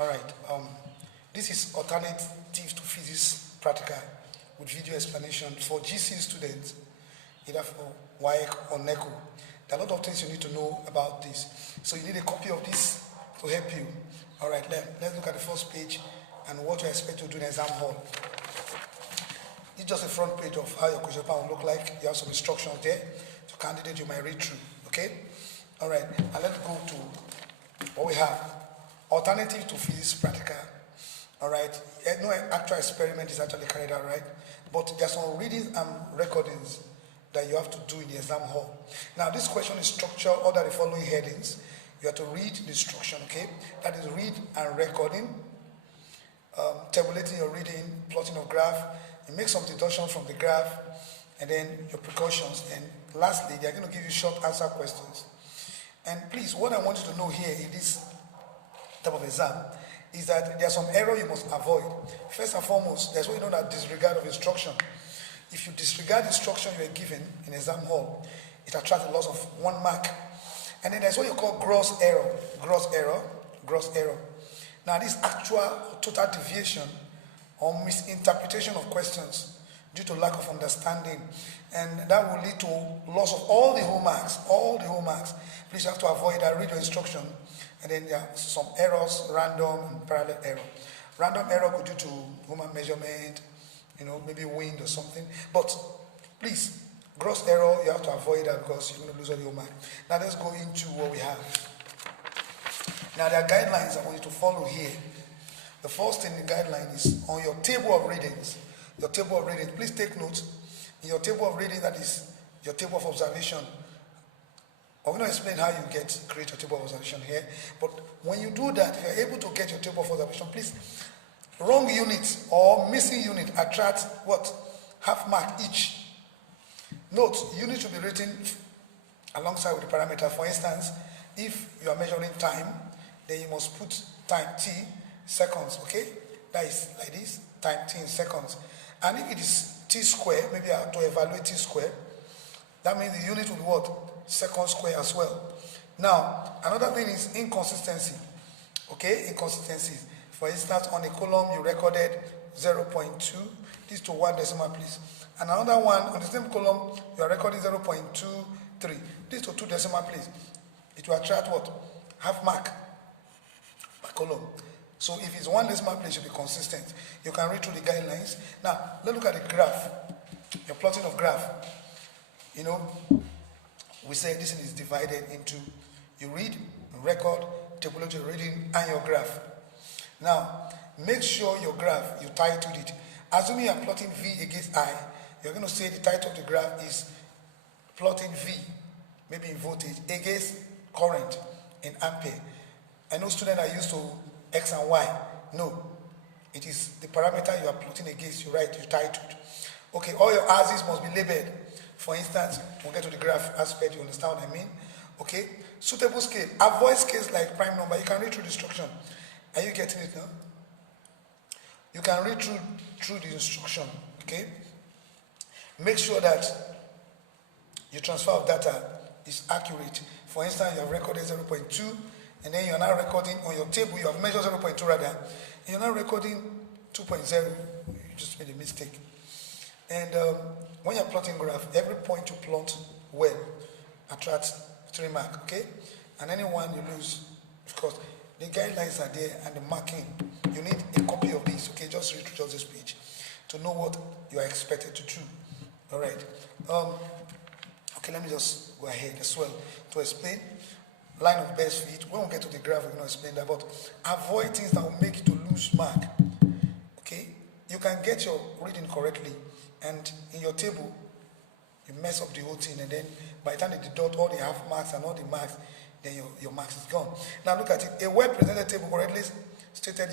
All right. This is Alternative to Physics Practical with video explanation for GCE students, either for WAEC or NECO. There are a lot of things you need to know about this. So you need a copy of this to help you. All right, let's look at the first page and what you expect to do in exam hall. It's just a front page of how your question paper will look like. You have some instructions there. So candidate, you might read through, okay? All right, and let's go to what we have. Alternative to Physics Practical. All right, no actual experiment is actually carried out, right? But there's some readings and recordings that you have to do in the exam hall. Now, this question is structured under the following headings. You have to read the instruction, okay? That is read and recording, tabulating your reading, plotting of graph, you make some deductions from the graph, and then your precautions. And lastly, they're going to give you short answer questions. And please, what I want you to know here in this type of exam is that there's some error you must avoid. First and foremost, there's what you know that disregard of instruction. If you disregard the instruction you are given in exam hall, it attracts a loss of 1 mark. And then there's what you call gross error. Gross error. Now, this actual total deviation or misinterpretation of questions due to lack of understanding, and that will lead to loss of all the whole marks. Please have to avoid that. Read your instruction. And then there are some errors, random and parallel error. Random error could due to human measurement, maybe wind or something. But please, gross error, you have to avoid that because you're going to lose all your mark. Now let's go into what we have. Now there are guidelines I want you to follow here. The first thing in the guideline is on your table of readings. Your table of readings, please take note. In your table of reading, that is your table of observation. I'm going to explain how you create your table of observation here. But when you do that, if you're able to get your table of observation, please, wrong unit or missing unit attract what? Half mark each. Note, unit should be written alongside with the parameter. For instance, if you are measuring time, then you must put time t seconds, okay? That is like this, time t in seconds. And if it is t square, maybe I have to evaluate t square, that means the unit will be what? Second square as well. Now, another thing is inconsistency. Okay, inconsistencies. For instance, on a column you recorded 0.2, this to 1 decimal place. And another one, on the same column, you are recording 0.23, this to 2 decimal place. It will attract what? Half mark per column. So if it's 1 decimal place, it should be consistent. You can read through the guidelines. Now, let's look at the graph. Your plotting of graph. We say this is divided into you read, record, tabulate reading, and your graph. Now, make sure your graph, you titled it. Assuming you are plotting V against I, you're going to say the title of the graph is plotting V, maybe in voltage, against current in ampere. I know students are used to X and Y. No, it is the parameter you are plotting against, you titled. Okay, all your axes must be labeled. For instance, we'll get to the graph aspect, you understand what I mean? Okay, suitable scale. Avoid scales like prime number. You can read through the instruction. Are you getting it now? You can read through the instruction, okay? Make sure that your transfer of data is accurate. For instance, you have recorded 0.2, and then you're now recording on your table, you have measured 0.2 rather, and you're now recording 2.0. You just made a mistake. And when you're plotting graph, every point you plot well attracts 3 marks, okay? And anyone you lose, of course, the guidelines are there and the marking. You need a copy of this, okay? Just read through this page to know what you are expected to do. All right. Okay, let me just go ahead as well to explain. Line of best fit. When we get to the graph, we're going to explain that. But avoid things that will make you to lose mark. Okay? You can get your reading correctly, and in your table, you mess up the whole thing, and then by the time they deduct all the half marks and all the marks, then your marks is gone. Now look at it. A well-presented table correctly stated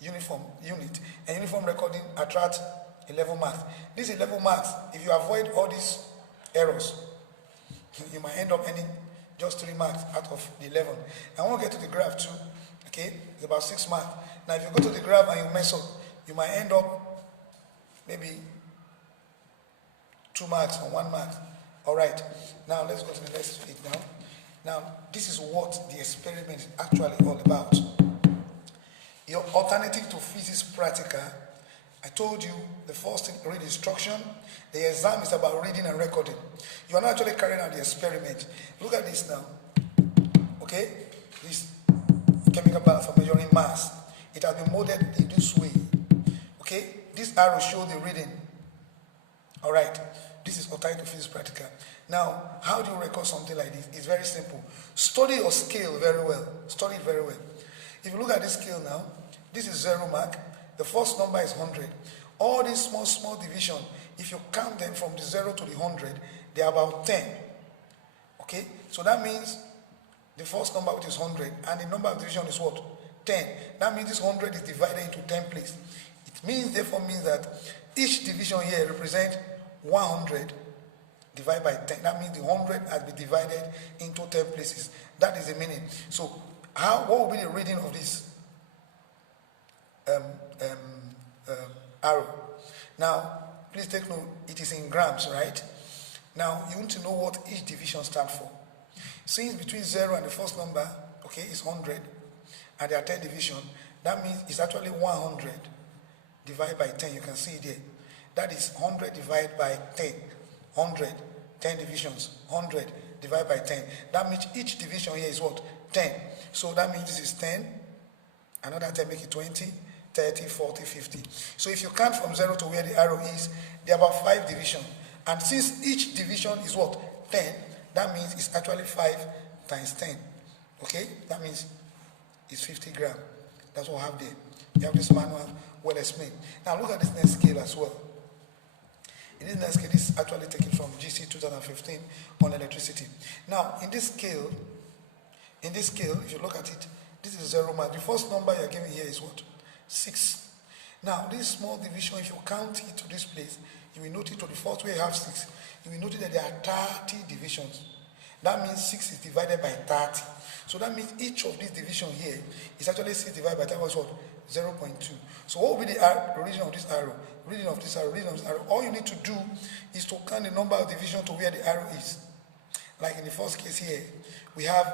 uniform recording attracts 11 marks. These 11 marks, if you avoid all these errors, you might end up earning just 3 marks out of the 11. And when we get to the graph too, okay, it's about 6 marks. Now if you go to the graph and you mess up, you might end up maybe 2 marks or 1 mark. All right, now let's go to the next sheet now. Now, this is what the experiment is actually all about. alternative to physics practical, I told you the first thing, read instruction. The exam is about reading and recording. You are not actually carrying out the experiment. Look at this now. Okay? This chemical balance for measuring mass. It has been molded in this way. Okay? This arrow shows the reading. Alright. This is Untitled Physics Practical. Now, how do you record something like this? It's very simple. Study your scale very well. Study it very well. If you look at this scale now, this is 0 mark. The first number is 100. All these small division, if you count them from the 0 to the 100, they are about 10. Okay? So that means the first number, which is 100, and the number of division is what? 10. That means this 100 is divided into 10 places. It means, therefore, means that each division here represents 100 divided by 10. That means the 100 has been divided into 10 places. That is the meaning. So, what will be the reading of this arrow? Now, please take note, it is in grams, right? Now, you need to know what each division stands for. Since between 0 and the first number, okay, is 100, and there are 10 divisions, that means it's actually 100 divided by 10. You can see it there. That is 100 divided by 10. 100, 10 divisions, 100 divided by 10. That means each division here is what? 10. So that means this is 10. Another 10 make it 20, 30, 40, 50. So if you count from 0 to where the arrow is, there are about 5 divisions. And since each division is what? 10, that means it's actually 5 times 10. Okay? That means it's 50 grams. That's what I have there. You have this manual well explained. Now look at this next scale as well. In this next scale, this is actually taken from GCE 2015 on electricity. Now, in this scale, if you look at it, this is 0 mark. The first number you're giving here is what? 6. Now, this small division, if you count it to this place, you will notice to the fourth way you have 6. You will notice that there are 30 divisions. That means 6 is divided by 30. So that means each of these divisions here is actually 6 divided by 30 was what? 0.2. So what will be the origin of this arrow? Reading of this arrow, reading of this arrow. All you need to do is to count the number of divisions to where the arrow is. Like in the first case here, we have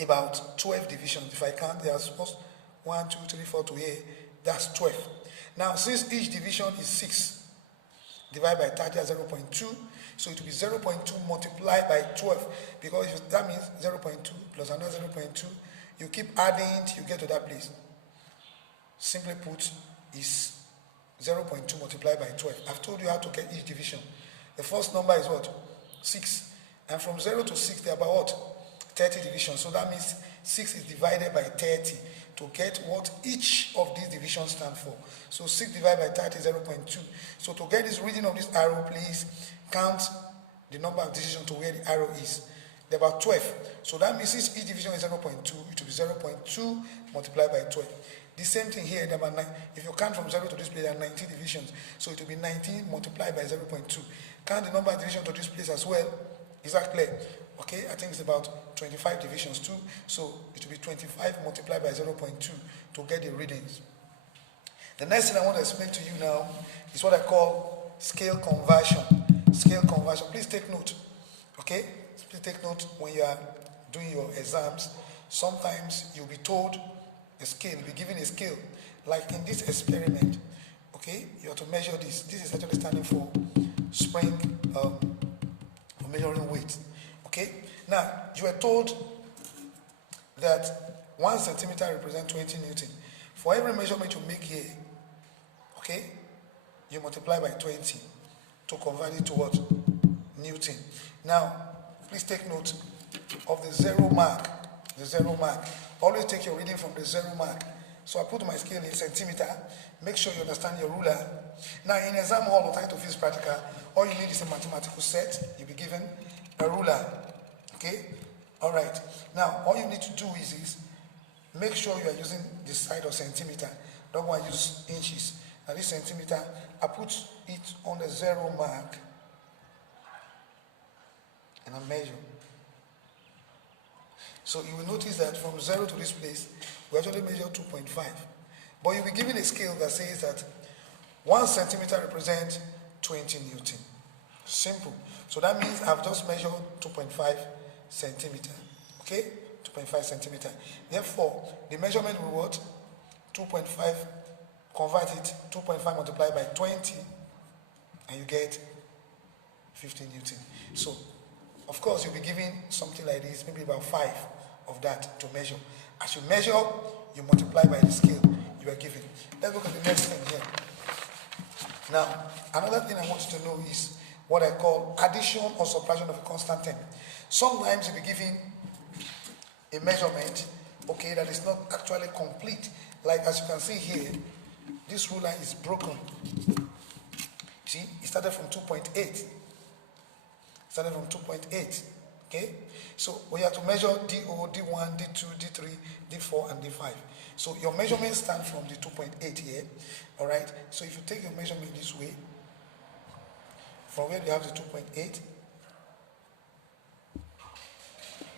about 12 divisions. If I count, there are supposed 1, 2, 3, 4 to here. That's 12. Now, since each division is 6 divided by 30 is 0.2, so it will be 0.2 multiplied by 12, because that means 0.2 plus another 0.2. You keep adding till you get to that place. Simply put, is 0.2 multiplied by 12. I've told you how to get each division. The first number is what? 6. And from 0 to 6, there are about what? 30 divisions. So that means 6 is divided by 30 to get what each of these divisions stand for. So 6 divided by 30 is 0.2. So to get this reading of this arrow, please count the number of divisions to where the arrow is. There are about 12. So that means each division is 0.2. It will be 0.2 multiplied by 12. The same thing here, there are 9. If you count from 0 to this place, there are 19 divisions. So it will be 19 multiplied by 0.2. Count the number of divisions to this place as well. Is that clear? Okay, I think it's about 25 divisions too. So it will be 25 multiplied by 0.2 to get the readings. The next thing I want to explain to you now is what I call scale conversion. Scale conversion. Please take note. Okay? Please take note when you are doing your exams. Sometimes you'll be told a scale, you'll be given a scale. Like in this experiment, okay, you have to measure this. This is actually standing for spring, for measuring weight. Okay? Now, you were told that 1 centimeter represents 20 Newton. For every measurement you make here, okay, you multiply by 20 to convert it to what? Newton. Now, please take note of the 0 mark. The 0 mark. Always take your reading from the 0 mark. So I put my scale in centimeter. Make sure you understand your ruler. Now, in exam hall or Untitled Physics Practical, all you need is a mathematical set. You'll be given a ruler. Okay? All right. Now, all you need to do is make sure you are using the side of centimeter. Don't want to use inches. Now, this centimeter, I put it on the 0 mark. And I measure. So you will notice that from 0 to this place, we actually measure 2.5. But you'll be given a scale that says that 1 centimeter represents 20 Newton. Simple. So that means I've just measured 2.5 centimeter. Okay? 2.5 centimeter. Therefore, the measurement will what? 2.5, convert it, 2.5 multiplied by 20, and you get 50 Newton. So, of course, you'll be given something like this, maybe about 5 of that to measure. As you measure, you multiply by the scale you are given. Let's look at the next thing here. Now, another thing I want you to know is what I call addition or subtraction of a constant term. Sometimes you'll be given a measurement, okay, that is not actually complete. Like as you can see here, this ruler is broken. See, it started from 2.8. Started from 2.8. Okay? So we have to measure DO, D1, D2, D3, D4, and D5. So your measurement stands from the 2.8 here. Alright? So if you take your measurement this way, from where you have the 2.8,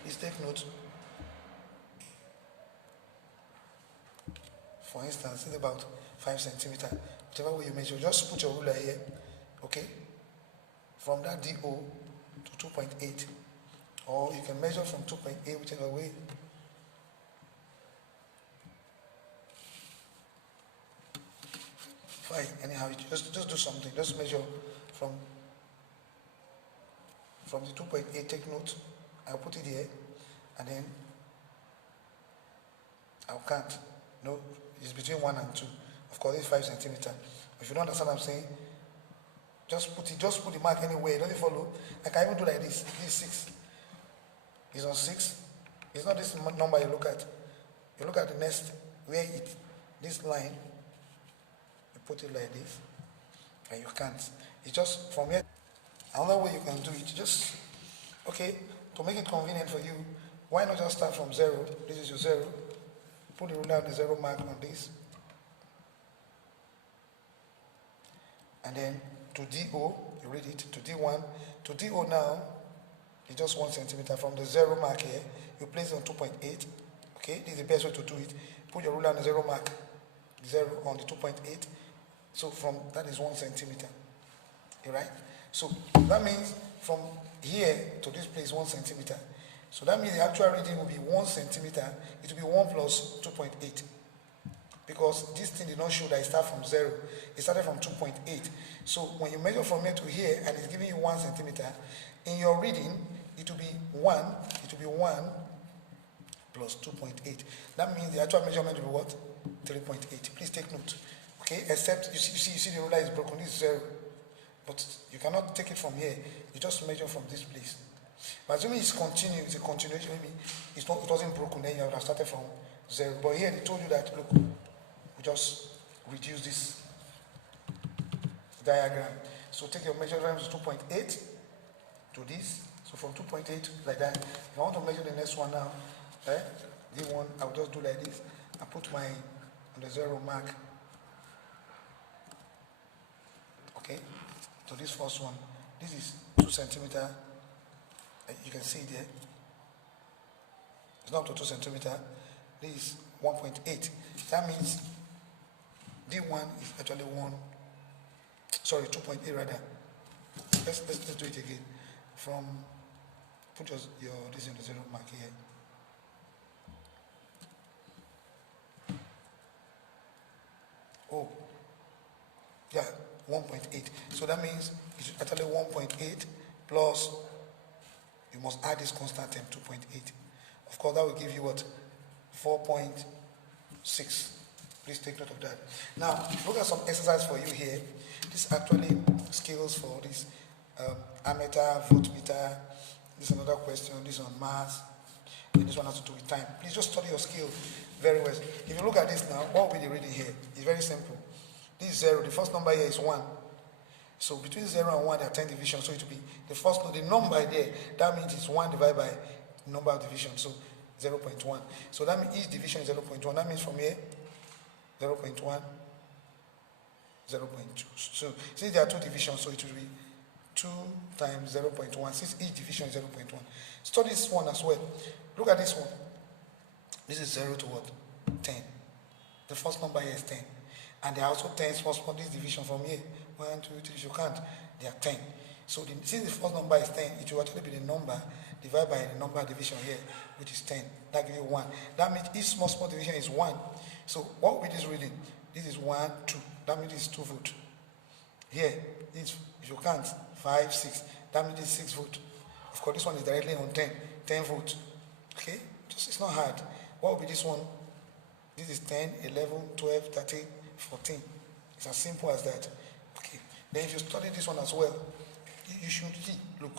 please take note. For instance, it's about 5 centimeter. Whatever way you measure, just put your ruler here. Okay? From that DO to 2.8. Or you can measure from 2.8, whichever way. Fine, anyhow, just do something. Just measure from the 2.8, take note. I'll put it here, and then I'll count. No, it's between 1 and 2. Of course, it's 5 centimeter. If you don't understand what I'm saying, just put the mark anywhere. Don't you follow? I can even do like this. This is 6. It's on 6. It's not this number you look at. You look at the next, where this line, you put it like this, and you can't. It's just from here. Another way you can do it, just, okay, to make it convenient for you, why not just start from 0? This is your 0. Put the ruler on the 0 mark on this. And then to DO, you read it, to D1. To DO now, it's just 1 centimeter. From the 0 mark here, you place it on 2.8. Okay, this is the best way to do it. Put your ruler on the 0 mark, 0 on the 2.8. So from that is 1 centimeter. Alright? So that means from here to this place 1 centimeter. So that means the actual reading will be 1 centimeter. It will be 1 plus 2.8. Because this thing did not show that it started from 0. It started from 2.8. So when you measure from here to here and it's giving you 1 centimeter, in your reading, it will be 1. It will be 1 plus 2.8. That means the actual measurement will be what? 3.8. Please take note. Okay, except you see the ruler is broken. This is 0. But you cannot take it from here. You just measure from this place. But assuming it's continuous, it's a continuation, maybe it wasn't broken, then you would have started from 0. But here they told you that, look, we just reduce this diagram. So take your measurement to 2.8 to this. So from 2.8 like that. If I want to measure the next one now, D1, I'll just do like this. I put my on the 0 mark. Okay, to this first one. This is 2 centimeter. You can see there. It's not up to 2 centimeter. This is 1.8. That means D1 is actually 2.8 rather. Let's do it again. From put your this in the 0 mark here. Oh, yeah, 1.8. So that means it's actually 1.8 plus, you must add this constant term, 2.8. Of course, that will give you what? 4.6. Please take note of that. Now, look at some exercise for you here. This is actually skills for this ammeter, voltmeter. This is another question. This is on mass. And this one has to do with time. Please just study your skill very well. If you look at this now, what will be the reading here? It's very simple. This is 0. The first number here is 1. So between 0 and 1, there are 10 divisions. So it will be the number there. That means it's 1 divided by number of divisions. So 0.1. So that means each division is 0.1. That means from here, 0.1, 0.2. So since there are 2 divisions, so it will be 2 times 0.1. Since each division is 0.1. Study this one as well. Look at this one. This is 0 to what? 10. The first number here is 10. And there are also 10 small this division from here. 1, 2, 3, if you can't, they are 10. So since the first number is 10, it will actually be the number divide by the number division here, which is 10. That gives you 1. That means each small division is 1. So what will be this reading? This is 1, 2. That means it's 2 volts. Here, this, if you count, 5, 6. That means it's 6 volts. Of course, this one is directly on 10 volts. Okay? It's not hard. What will be this one? This is 10, 11, 12, 13, 14. It's as simple as that. Okay. Then if you study this one as well, you should see, look,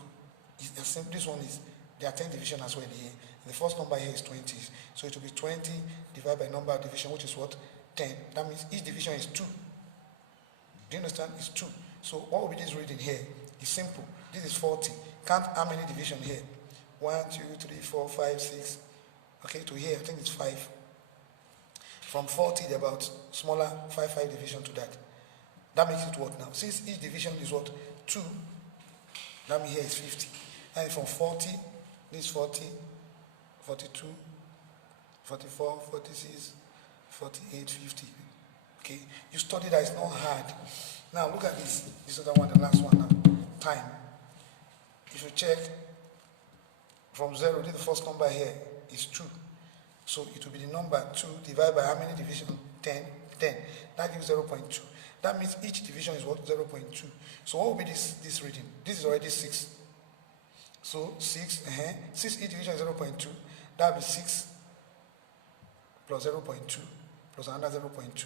it's as simple. This one is, there are 10 division as well here. The first number here is 20. So it will be 20 divided by number of division, which is what? 10. That means each division is 2. Do you understand? It's 2. So what will be this reading here? It's simple. This is 40. Count how many division here? 1, 2, 3, 4, 5, 6. Okay, to here, I think it's 5. From 40, they're about smaller 5 division to that. That makes it what now? Since each division is what? 2, that means here is 50. And from 40, this is 40, 42, 44, 46, 48, 50. Okay, you study that, it's not hard. Now look at this. This other one, the last one now. Time. If you check from 0, this is the first number here is 2. So it will be the number 2 divided by how many division? 10. That gives 0.2. That means each division is what? 0.2. So what will be this reading? This is already 6. So 6, 6 each division is 0.2. That will be 6 plus 0.2 plus another 0.2.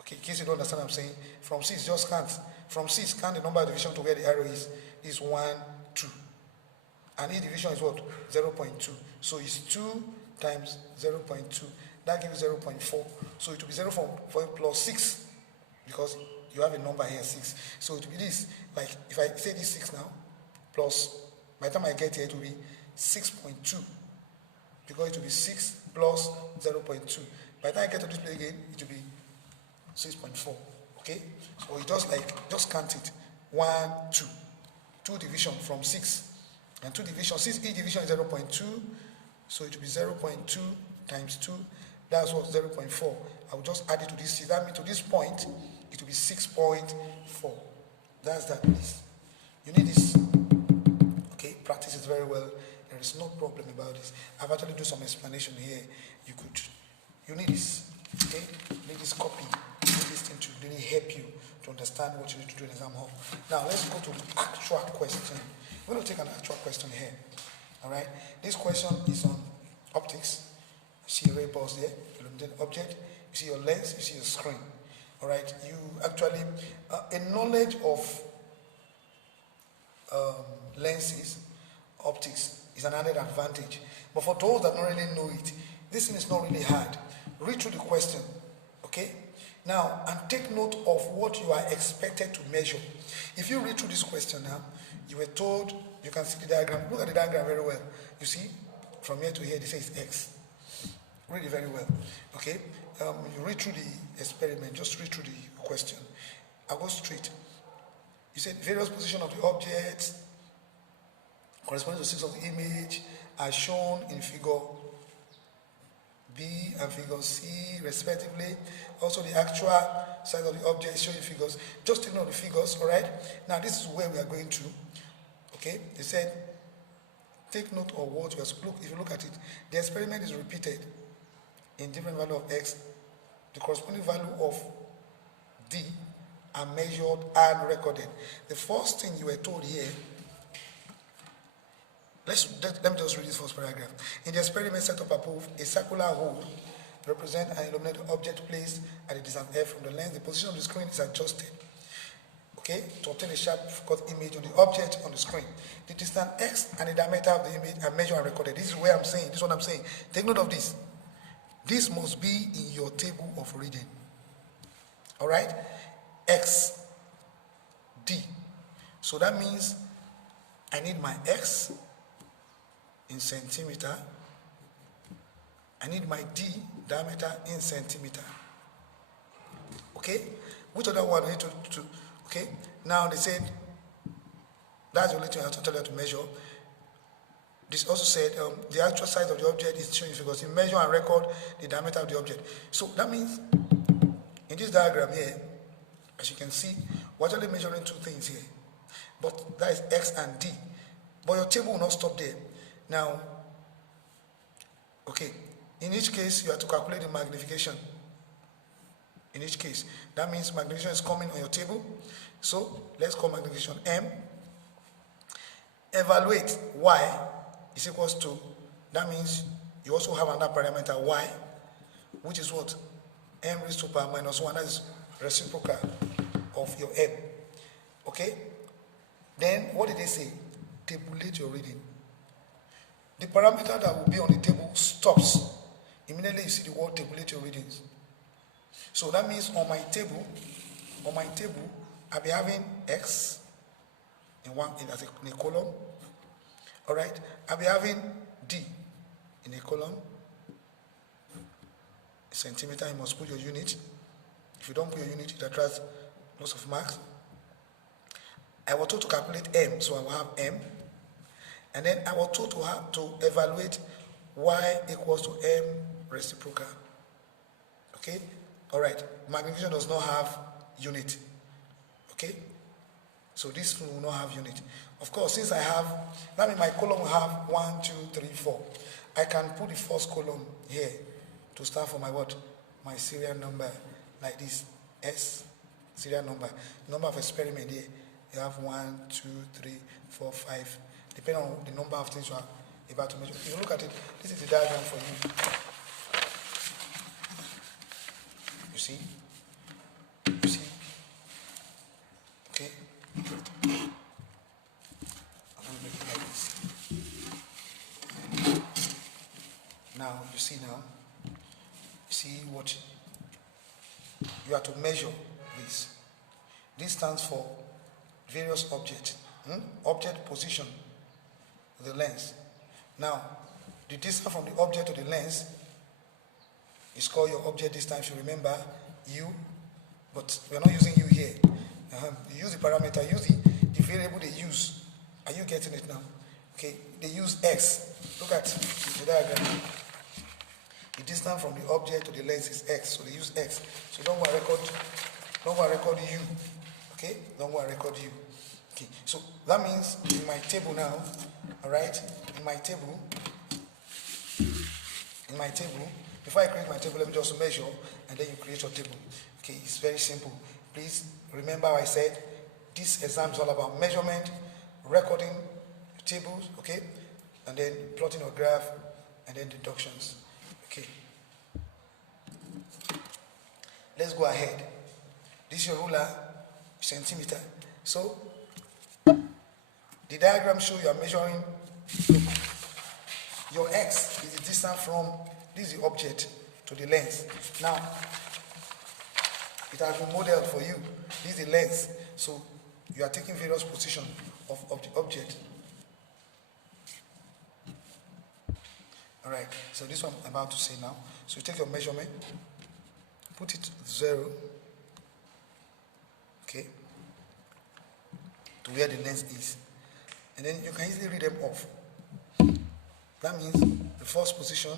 Okay, in case you don't understand what I'm saying, from 6 just count. From 6, count the number of division to where the arrow is 1, 2. And each division is what? 0.2. So it's 2 times 0.2. That gives 0.4. So it will be 0.4 plus 6. Because you have a number here, 6. So it will be this. Like, if I say this 6 now, plus, by the time I get here, it will be 6.2. Because it will be 6 plus 0.2. By the time I get to this place again, it will be 6.4. Okay? So just count it. 1, 2. 2 division from 6. And 2 division, since each division is 0.2, so it will be 0.2 times 2. That's what 0.4. I will just add it to this. That means to this point, it will be 6.4. That's that. You need this. Okay, practice it very well. There is no problem about this. I've actually done some explanation here. You need this. Okay, you need this copy. You need this thing to really help you to understand what you need to do in exam hall. Now let's go to the actual question. We're going to take an actual question here. All right. This question is on optics. You see your ray balls there, illuminated object. You see your lens. You see your screen. All right. You actually a knowledge of lenses, optics is an added advantage. But for those that don't really know it, this thing is not really hard. Read through the question. Okay. Now, and take note of what you are expected to measure. If you read through this question now, you were told, you can see the diagram. Look at the diagram very well. You see, from here to here, they say it's X. Read it very well. Okay? You read through the experiment, just read through the question. I'll go straight. You said various positions of the object corresponding to 6 of the image are shown in figure B and figure C respectively. Also the actual size of the object is shown in figures. Just take note of the figures, all right? Now this is where we are going to. Okay? They said, take note of what you are. Look, if you look at it, the experiment is repeated in different value of X. The corresponding value of D are measured and recorded. The first thing you were told here, let me just read this first paragraph. In the experiment set up above, a circular hole represents an illuminated object placed at a distance F from the lens. The position of the screen is adjusted, okay, to obtain a sharp focused image of the object on the screen. The distance X and the diameter of the image are measured and recorded. This is where I'm saying, this is what I'm saying. Take note of this. This must be in your table of reading. All right? X, D. So that means I need my X in centimeter. I need my D diameter in centimeter. Okay? Which other one I need to okay? Now they said that's the only thing I have to tell you to measure. This also said the actual size of the object is shown in figures. You measure and record the diameter of the object. So that means in this diagram here, as you can see, we're actually measuring two things here. But that is X and D. But your table will not stop there. Now, okay, in each case, you have to calculate the magnification. In each case, that means magnification is coming on your table. So let's call magnification M. Evaluate Y is equals to, that means you also have another parameter Y, which is what? M raised to power minus 1, that is reciprocal of your M. Okay? Then what did they say? Tabulate your reading. The parameter that will be on the table stops. Immediately you see the word tabulate your readings. So that means on my table, I'll be having X in a column. Alright? I'll be having D in a column. Centimeter, you must put your unit. If you don't put your unit, it attracts lots of marks. I was told to calculate M, so I will have M. And then I was told to evaluate Y equals to M reciprocal. Okay? Alright. Magnification does not have unit. Okay? So this will not have unit. Of course, since I have, that means my column will have 1, 2, 3, 4. I can put the first column here to start for my what? My serial number, like this, S, serial number. Number of experiment here, you have 1, 2, 3, 4, 5. Depending on the number of things you are about to measure. If you look at it, this is the diagram for you. You see? You see? Okay? I'm going to make it like this. Now, you see now? You see what? You have to measure this. This stands for various objects. Object position, the lens. Now, the distance from the object to the lens is called your object distance. You remember U, but we are not using U here. You use the parameter, use the variable they use. Are you getting it now? Okay, they use X. Look at the diagram. The distance from the object to the lens is X, so they use X. So don't go and record U. Okay, don't go and record U. Okay, so that means in my table now, all right, in my table, before I create my table, let me just measure, and then you create your table. Okay, it's very simple. Please remember I said this exam is all about measurement, recording tables, okay, and then plotting your graph, and then deductions. Okay. Let's go ahead. This is your ruler, centimeter. So the diagram shows you are measuring. Your X is the distance from this is the object to the lens. Now, it has been modeled for you. This is the lens. So you are taking various positions of the object. Alright, so this one I'm about to say now. So you take your measurement, put it 0, okay, to where the lens is. And then you can easily read them off. That means the first position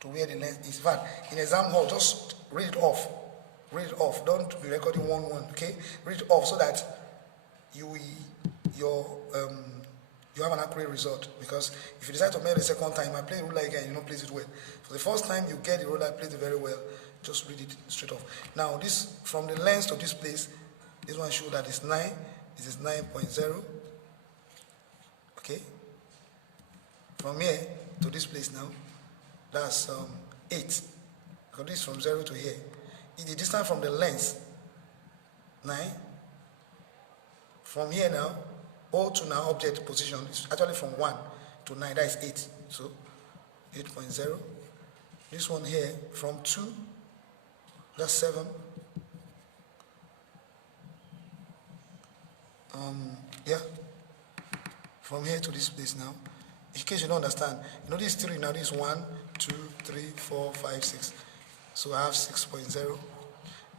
to where the lens is. In fact, in exam hall, just read it off. Read it off. Don't be recording 1-1, okay? Read it off so that you have an accurate result. Because if you decide to measure the second time, I play the ruler again, you don't place it well. For the first time you get the ruler, place it very well. Just read it straight off. Now, this from the lens to this place, this one shows that it's 9. This is 9.0. Okay. From here to this place now, that's 8. Because this is from 0 to here. The distance from the lens, 9. From here now, O to now object position is actually from 1 to 9, that is 8. So 8.0. This one here from 2, that's 7. Yeah. From here to this place now. In case you don't understand, you know this 3 now, this 1, 2, 3, 4, 5, 6. So I have 6.0.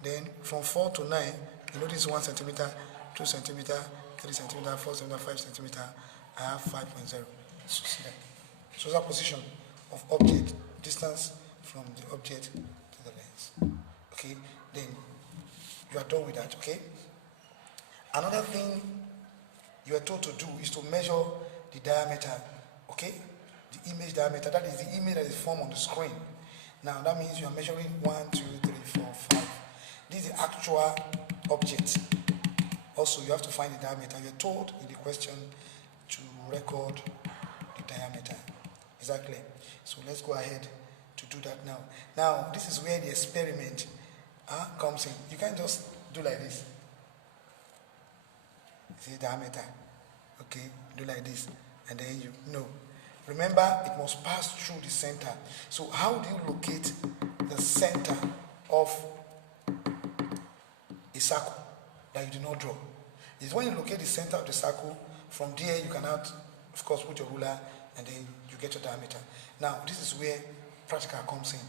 Then from 4 to 9, you know this 1 centimeter, 2 centimeter, 3 centimeter, 4 centimeter, 5 centimeter, I have 5.0. So see that. So that position of object, distance from the object to the lens. Okay, then you are done with that, okay? Another thing you are told to do is to measure the diameter okay? The image diameter, that is the image that is formed on the screen. Now that means you are measuring 1, 2, 3, 4, 5. This is the actual object. Also, you have to find the diameter. You're told in the question to record the diameter. Is that clear? So let's go ahead to do that now. Now, this is where the experiment comes in. You can't just do like this. See diameter. Okay, do like this. And then you know. Remember, it must pass through the center. So how do you locate the center of a circle that you do not draw? It's when you locate the center of the circle, from there you can now, of course, put your ruler and then you get your diameter. Now, this is where practical comes in.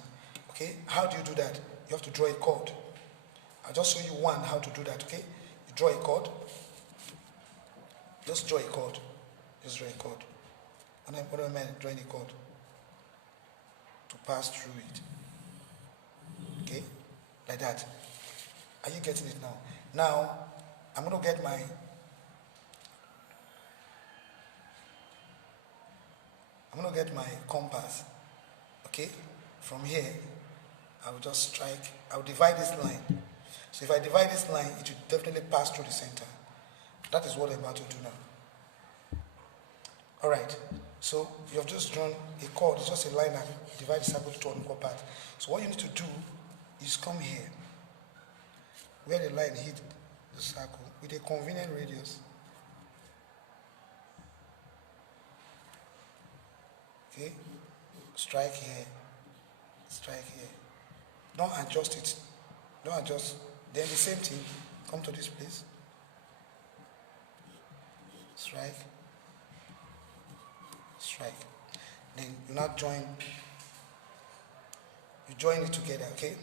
Okay, how do you do that? You have to draw a chord. I'll just show you one how to do that, okay? You draw a chord. Just draw a chord. Just draw a chord. What do I mean drawing a chord? To pass through it. Okay? Like that. Are you getting it now? Now, I'm going to get my compass. Okay? From here, I will just strike. I will divide this line. So if I divide this line, it will definitely pass through the center. That is what I'm about to do now. All right. So you have just drawn a chord. It's just a line that divides the circle to an equal part. So what you need to do is come here, where the line hit the circle with a convenient radius. Okay, strike here, strike here. Don't adjust it. Don't adjust. Then the same thing. Come to this place. Strike. Strike. Then you now join. You join it together, okay?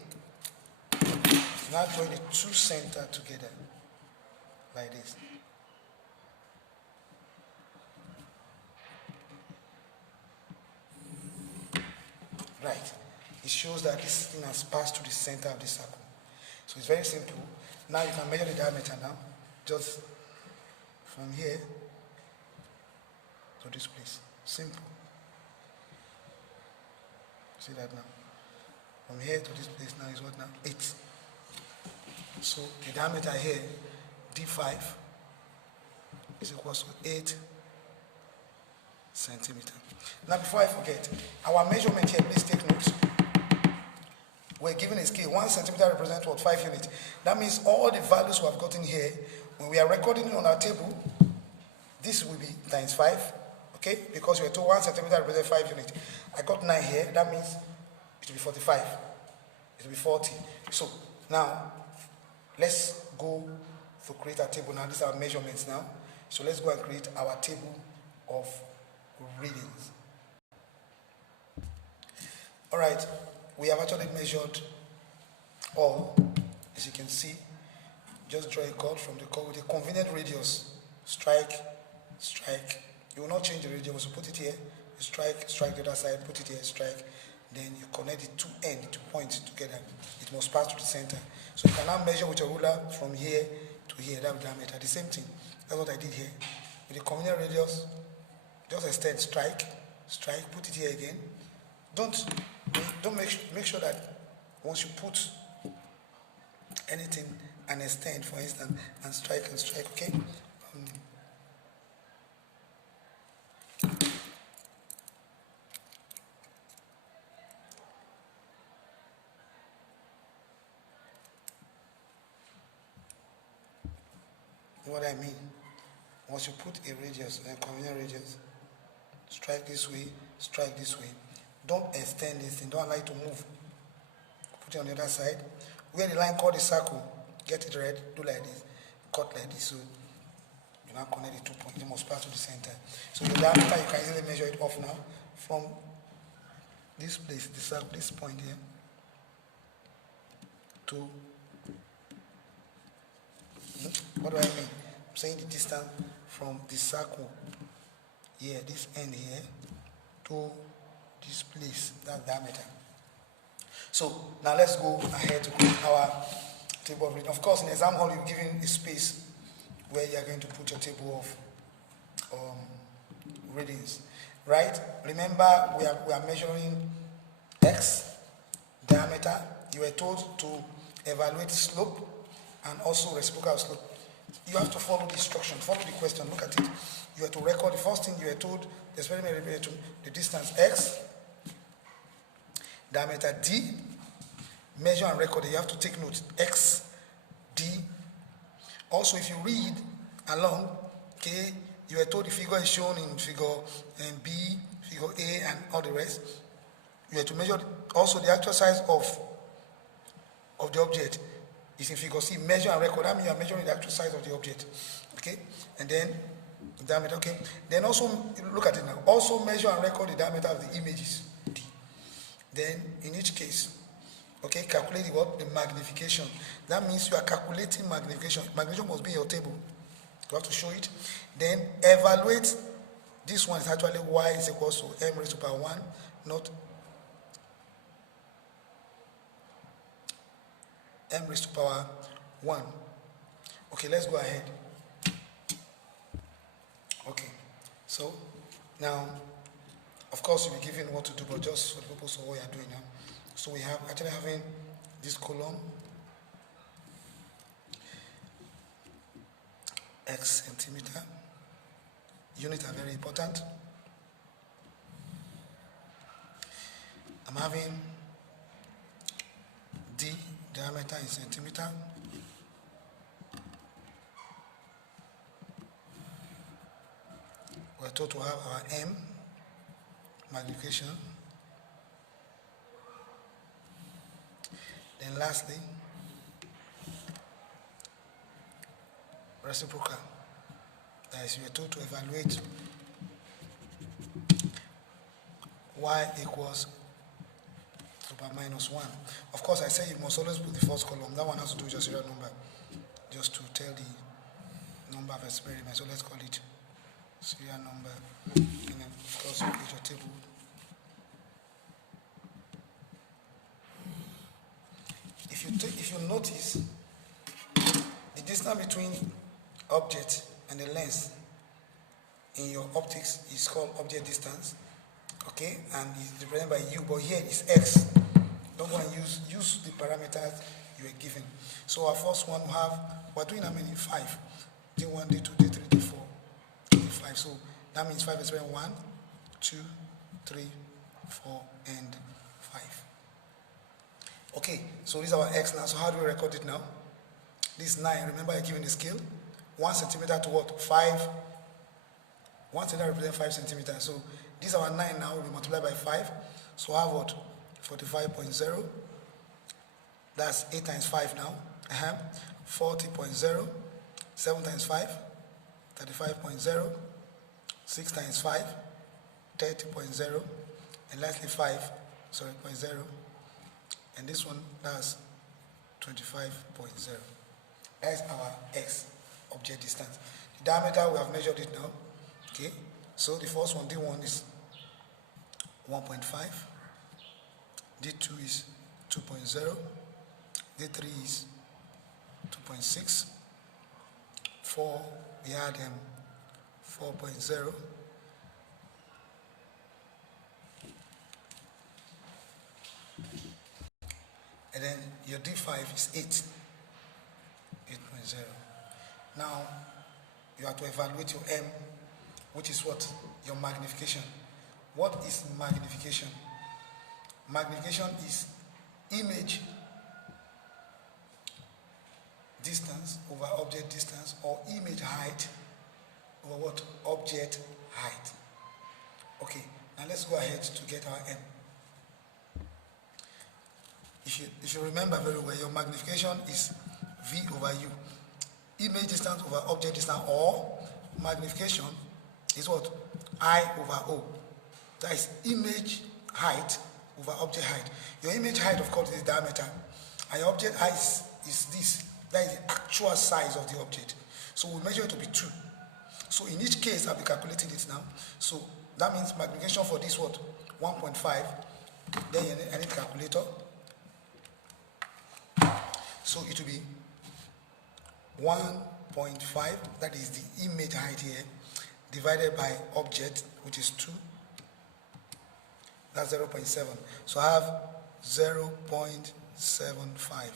You now join the two center together, like this. Right. It shows that this thing has passed to the center of the circle. So it's very simple. Now you can measure the diameter now. Just from here to this place. Simple. See that now? From here to this place now is what now? 8. So the diameter here, D5, is equal to 8 centimeters. Now before I forget, our measurement here, please take notes. We're given a scale. 1 centimeter represents what? 5 units. That means all the values we have gotten here, when we are recording it on our table, this will be times 5. Okay, because we are told 1 centimeter represents 5 units. I got 9 here, that means it will be 45. It will be 40. So now, let's go to create a table. Now, these are measurements now. So let's go and create our table of readings. All right, we have actually measured all. As you can see, just draw a chord from the chord with a convenient radius. Strike, strike. You will not change the radius. You put it here, you strike, strike the other side, put it here, strike. Then you connect the two ends to points together. It must pass to the center. So you can now measure with your ruler from here to here, that diameter. The same thing. That's what I did here. With the convenient radius, just extend, strike, strike, put it here again. Don't make sure that once you put anything and extend, for instance, and strike, okay? What I mean, once you put a radius, a convenient radius, strike this way, don't extend this thing, don't allow it to move. Put it on the other side. Where the line called the circle, get it red, do like this, cut like this, so you now connect the 2 points, it must pass to the center. So the diameter, you can easily measure it off now from this place, this point here, to, what do I mean? I'm saying the distance from the circle here, this end here, to this place, that diameter. So now let's go ahead to create our table of reading. Of course, in exam hall, you're given a space where you're going to put your table of readings. right? Remember, we are measuring x, diameter. You were told to evaluate slope and also reciprocal slope. You have to follow the instruction, follow the question, look at it. You have to record the first thing you were told, the experiment related to the distance x, diameter d, measure and record it. You have to take note, x, d. Also, if you read along, okay, you were told the figure is shown in figure B, figure A, and all the rest. You have to measure also the actual size of the object is in figure C. Measure and record. That means you are measuring the actual size of the object. Okay, and then the diameter. Okay, then also look at it now. Also measure and record the diameter of the images D. Then in each case, okay, calculate what? The magnification. That means you are calculating magnification. Magnification must be in your table. You have to show it. Then evaluate. This one is actually y is equals to m raised to power 1, not m raised to power 1. Okay, let's go ahead. Okay, so now, of course, you'll be given what to do, but just for the purpose of what you're doing now. So we have actually having this column, x centimeter. Units are very important. I'm having d, diameter in centimeter. We're told to have our m, magnification. Then lastly, reciprocal. That is, we are told to evaluate y equals to power minus 1. Of course, I say you must always put the first column. That one has to do with your serial number, just to tell the number of experiments. So let's call it serial number. And then, of course, you get your table. If you notice, the distance between object and the lens in your optics is called object distance, okay, and it's represented by u, but here it's x. Don't go and use the parameters you were given. So our first one we're doing how many? 5. D1, D2, D3, D4, D5. So that means 5 is 1, 2, 3, 4, and 5. Okay, so this is our x now. So how do we record it now? This is 9. Remember, I'm giving the scale. 1 centimeter to what? 5. 1 centimeter represents 5 centimeters. So this is our 9 now. We multiply by 5. So I have what? 45.0. That's 8 times 5 now. 40.0. 7 times 5. 35.0. 6 times 5. 30.0. And lastly 0.0. And this one, that's 25.0. That's our x, object distance. The diameter, we have measured it now. Okay, so the first one, D1 is 1.5. D2 is 2.0. D3 is 2.6. 4, we add 4.0. And then your D5 is 8.0. Now, you have to evaluate your M, which is what? Your magnification. What is magnification? Magnification is image distance over object distance, or image height over what? Object height. Okay, now let's go ahead to get our M. If you remember very well, your magnification is V over U. Image distance over object distance, or magnification is what? I over O. That is image height over object height. Your image height, of course, is diameter. And your object height is this. That is the actual size of the object. So we measure it to be 2. So in each case, I'll be calculating it now. So that means magnification for this what? 1.5. Then I need a calculator. So it will be 1.5, that is the image height here, divided by object, which is 2, That's 0.7. So I have 0.75.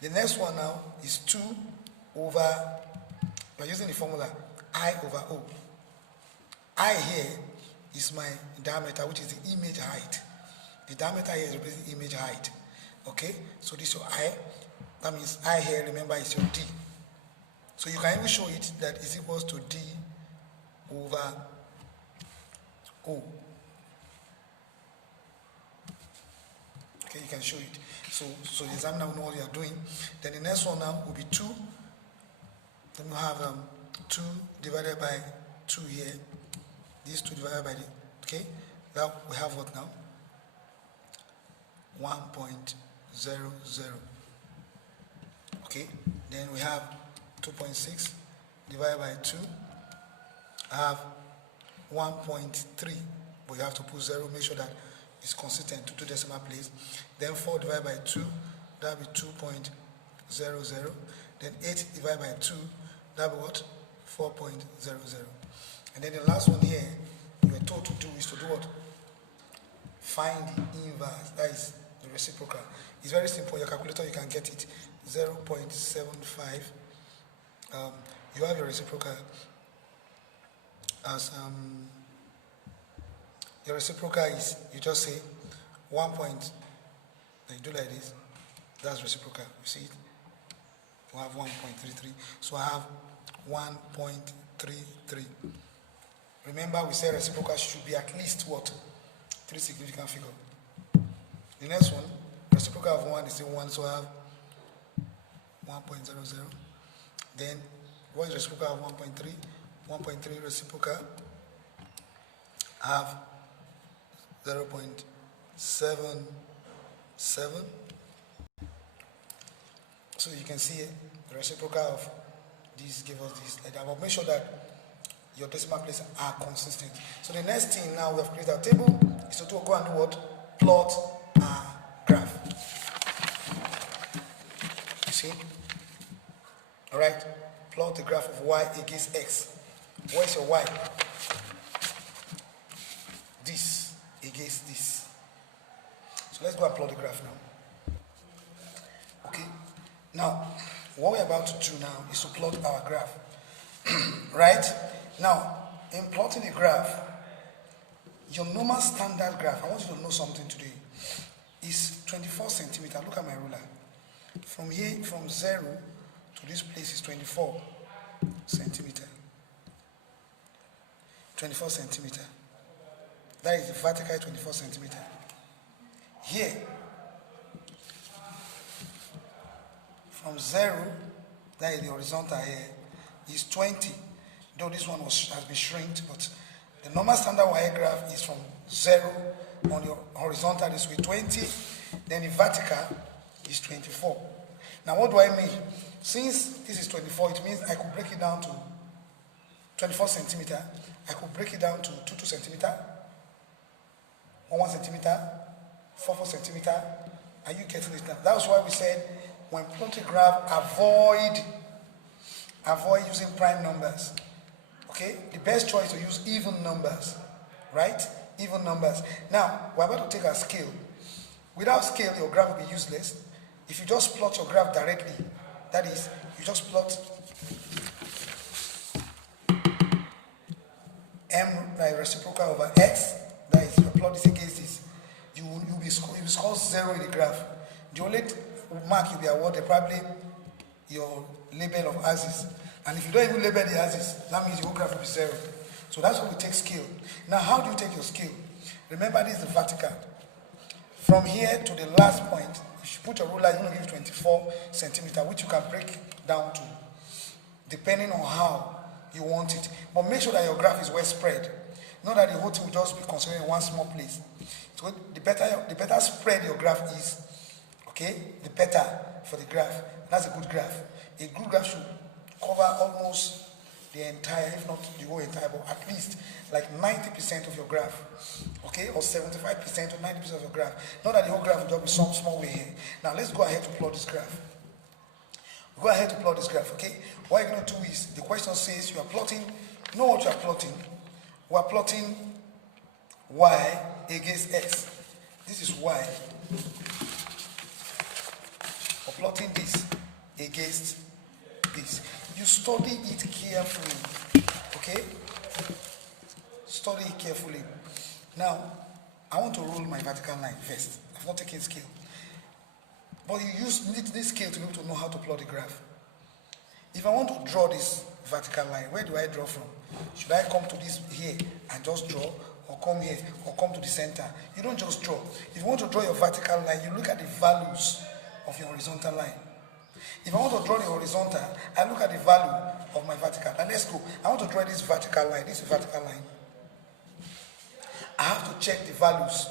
The next one now is 2 over, we're using the formula I over O. I here is my diameter, which is the image height. The diameter here is representing image height. Okay, so this is your I. That means I here, remember, is your D. So you can even show it that is equals to D over O. Okay, you can show it. So the examiner will know what you are doing. Then the next one now will be 2. Then we have 2 divided by 2 here. These 2 divided by the, okay. Now we have what now? 1.00. Okay. Then we have 2.6 divided by 2. I have 1.3. But you have to put 0. Make sure that it's consistent to 2 decimal place. Then 4 divided by 2, that will be 2.00. Then 8 divided by 2, that will be what? 4.00. And then the last one here, you were told to do is to do what? Find the inverse, that is the reciprocal. It's very simple. Your calculator, you can get it. 0.75. You have your reciprocal as your reciprocal is, you just say 1 point, then you do like this, that's reciprocal, you see it? We have 1.33, so I have 1.33. Remember, we said reciprocal should be at least what? 3 significant figure. The next one, reciprocal of 1 is still 1, so I have 1.00. Then, what is reciprocal of 1.3? 1.3 reciprocal, I have 0.77. So you can see the reciprocal of this give us this like that. But make sure that your decimal places are consistent. So the next thing now we have created a table is to go and do what? Plot a graph. You see? Alright? Plot the graph of y against x. What is your y? This against this. So let's go and plot the graph now. Okay. Now, what we're about to do now is to plot our graph. Right? Now, in plotting a graph, your normal standard graph, I want you to know something today, is 24 centimeters. Look at my ruler. From here, from 0 to this place is 24 centimeters. 24 centimeters. That is the vertical 24 centimeters. Here, from 0, that is the horizontal here, is 20. Though this one has been shrinked, but the normal standard wire graph is from 0 on the horizontal is with 20, then the vertical is 24. Now what do I mean? Since this is 24, it means I could break it down to 24 centimeter. I could break it down to 2 centimeter, 1 centimeter, 4 centimeter. Are you getting it now? That's why we said when plotting graph, avoid using prime numbers. Okay? The best choice to use even numbers. Right? Even numbers. Now, we're about to take a scale. Without scale, your graph will be useless. If you just plot your graph directly, that is, you just plot m reciprocal over x, that is, you plot this against this, you will score 0 in the graph. The only mark you'll be awarded probably your label of axis. And if you don't even label the axis, that means your graph will be 0. So that's why we take scale. Now, how do you take your scale? Remember, this is the vertical. From here to the last point, if you put a ruler, it's going to give you 24 centimeters, which you can break down to, depending on how you want it. But make sure that your graph is well spread. Not that the whole thing will just be concentrated in one small place. So the better spread your graph is, okay, the better for the graph. That's a good graph. A good graph should cover almost the entire, if not the whole entire, but at least like 90% of your graph, okay, or 75% or 90% of your graph. Not that the whole graph will just be some small way here. Now let's go ahead to plot this graph. Go ahead to plot this graph, okay? What you're going to do is, the question says you are plotting, you know what you are plotting? We are plotting y against x. This is y. For plotting this against this. You study it carefully. Okay? Study it carefully. Now, I want to rule my vertical line first. I've not taken scale. But you need this scale to be able to know how to plot the graph. If I want to draw this vertical line, where do I draw from? Should I come to this here and just draw, or come here, or come to the center? You don't just draw. If you want to draw your vertical line, you look at the values of your horizontal line. If I want to draw the horizontal, I look at the value of my vertical. Now let's go. I want to draw this vertical line. This is vertical line. I have to check the values.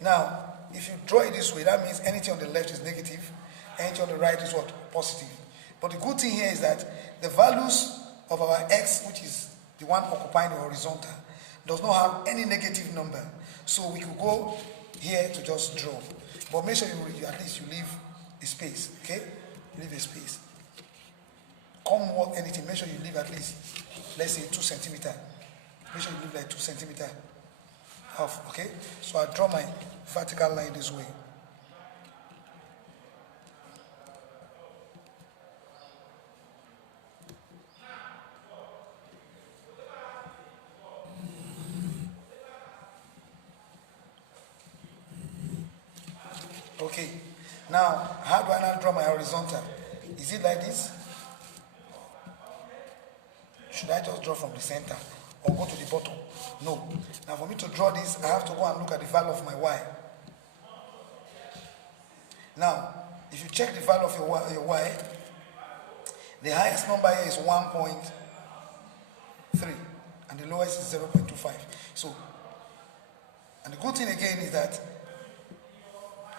Now, if you draw it this way, that means anything on the left is negative, anything on the right is what? Positive. But the good thing here is that the values of our x, which is the one occupying the horizontal, does not have any negative number. So we could go here to just draw. But make sure you at least you leave a space, okay? Leave a space. Come what anything, make sure you leave at least, let's say 2 centimeters. Make sure you leave like 2 centimeters off, okay? So I draw my vertical line this way. Okay, now how do I now draw my horizontal? Is it like this? Should I just draw from the center or go to the bottom? No. Now for me to draw this, I have to go and look at the value of my y. Now, if you check the value of your y, the highest number here is 1.3 and the lowest is 0.25. So, and the good thing again is that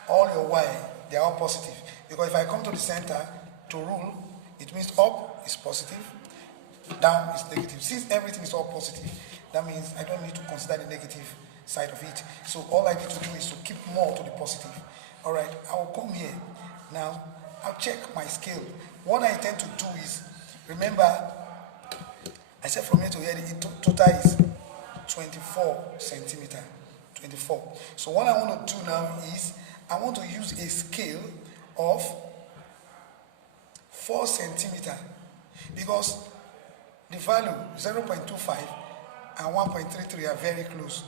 all your y, they are all positive. Because if I come to the center to rule, it means up is positive, down is negative. Since everything is all positive, that means I don't need to consider the negative side of it. So all I need to do is to keep more to the positive. All right, I will come here. Now, I'll check my scale. What I intend to do is, remember, I said from here to here, the total is 24 centimeters. 24. So what I want to do now is, I want to use a scale of 4 centimeters because the value 0.25 and 1.33 are very close.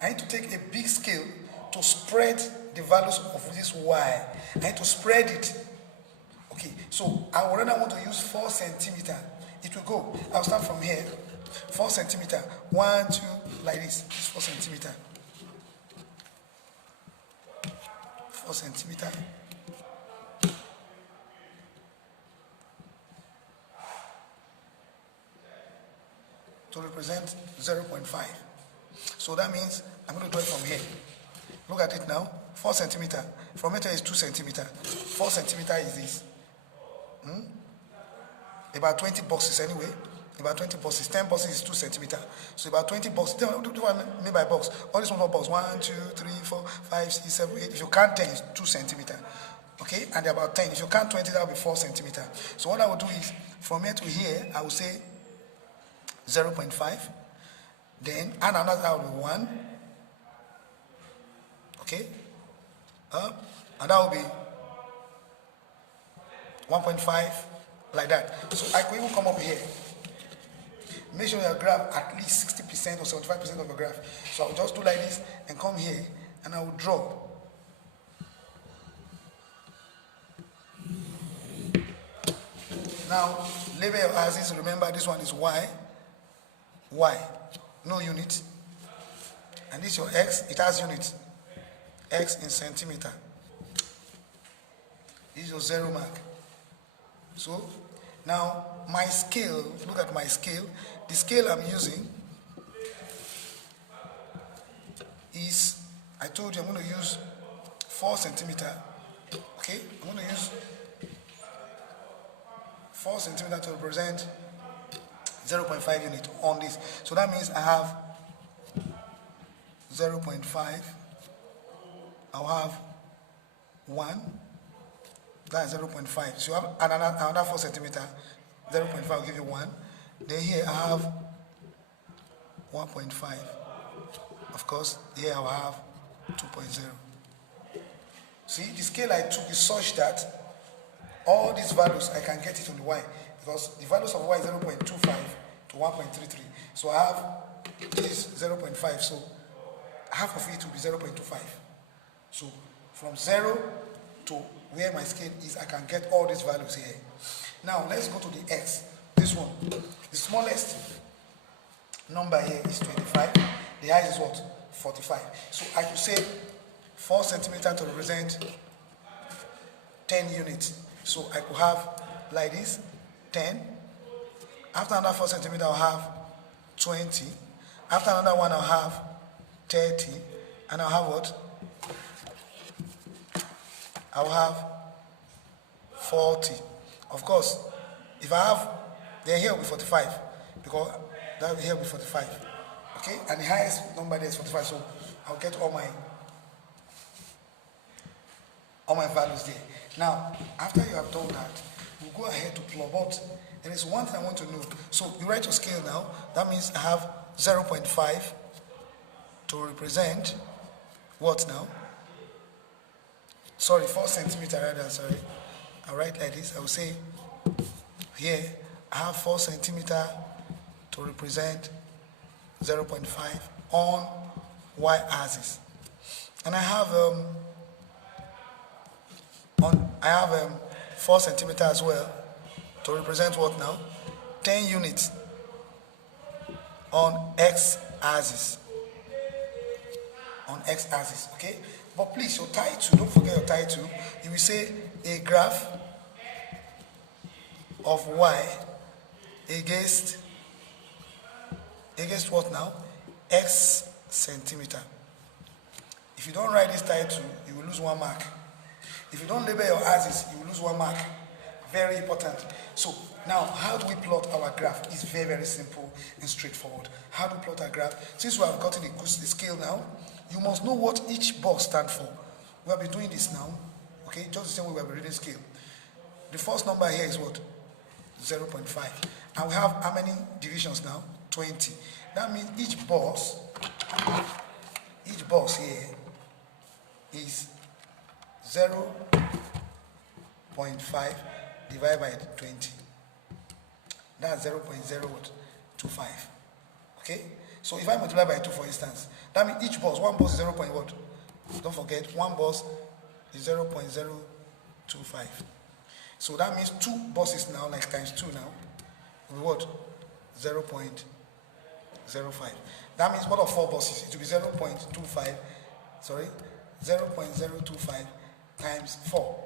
I need to take a big scale to spread the values of this y. I need to spread it. Okay, so I already want to use 4 centimeters. It will go. I'll start from here. 4 centimeters. 1, 2, like this. 4 centimeters. 4 centimeters. To represent 0.5. So that means I'm going to draw it from here. Look at it now. 4 centimeters. From here is 2 centimeters. 4 centimeters is this. About 20 boxes anyway. About 20 boxes. 10 boxes is 2 centimeters. So about 20 boxes. What do I mean by box? All these one box. 1, 2, 3, 4, 5, 6, 7, 8. If you count 10, it's 2 centimeters. Okay? And about 10. If you count 20, that will be 4 centimeters. So what I will do is, from here to here, I will say 0.5. Then add another, that will be 1. Okay? And that will be 1.5, like that. So I could even come up here. Make sure your graph at least 60% or 75% of your graph. So I'll just do like this and come here and I will draw. Now, label your axis. Remember, this one is y. Y. No unit. And this is your x. It has units. X in centimeter. This is your 0 mark. So, now my scale, look at my scale. The scale I'm using is, I told you I'm going to use 4 centimeters. Okay, I'm going to use 4 centimeters to represent 0.5 unit on this. So that means I have 0.5. I'll have 1. That's 0.5. So you have another 4 centimeters. 0.5 will give you 1. Then here I have 1.5. of course, here I will have 2.0. See, the scale I took is such that all these values, I can get it on the y, because the values of y is 0.25 to 1.33. So I have this 0.5, so half of it will be 0.25. So from 0 to where my scale is, I can get all these values here. Now let's go to the x. This one, the smallest number here is 25. The height is what? 45. So I could say 4 centimeters to represent 10 units. So I could have like this, 10. After another 4 centimeters, I'll have 20. After another one, I'll have 30. And I'll have what? I'll have 40. Of course, if I have, then here will be 45. Because that will be here will be 45. Okay? And the highest number there is 45. So I'll get all my values there. Now, after you have done that, we'll go ahead to plot. But there is one thing I want to know. So you write your scale now. That means I have 0.5 to represent what now? Sorry, 4 centimeters rather, sorry. I'll write like this. I will say here, I have 4 centimeters to represent 0.5 on y-axis. And I have 4 centimeters as well to represent what now? 10 units on x-axis. On x-axis, okay? But please, your title, don't forget your title. You will say a graph of y against what now? X centimeter. If you don't write this title, you will lose 1 mark. If you don't label your axis, you will lose 1 mark. Very important. So now, how do we plot our graph? It's very, very simple and straightforward. How do we plot our graph? Since we have gotten the scale now, you must know what each box stands for. We have been doing this now, okay? Just the same way we have been reading scale. The first number here is what? 0.5. And we have how many divisions now? 20. That means each box here is 0.5 divided by 20. That's 0.025. Okay? So if I multiply by 2, for instance, that means each box, one box is 0. What? Don't forget, one box is 0.025. So that means 2 boxes now, like times 2 now, will be what? 0.05. That means what of 4 boxes? It will be 0.25, sorry, 0.025 times 4.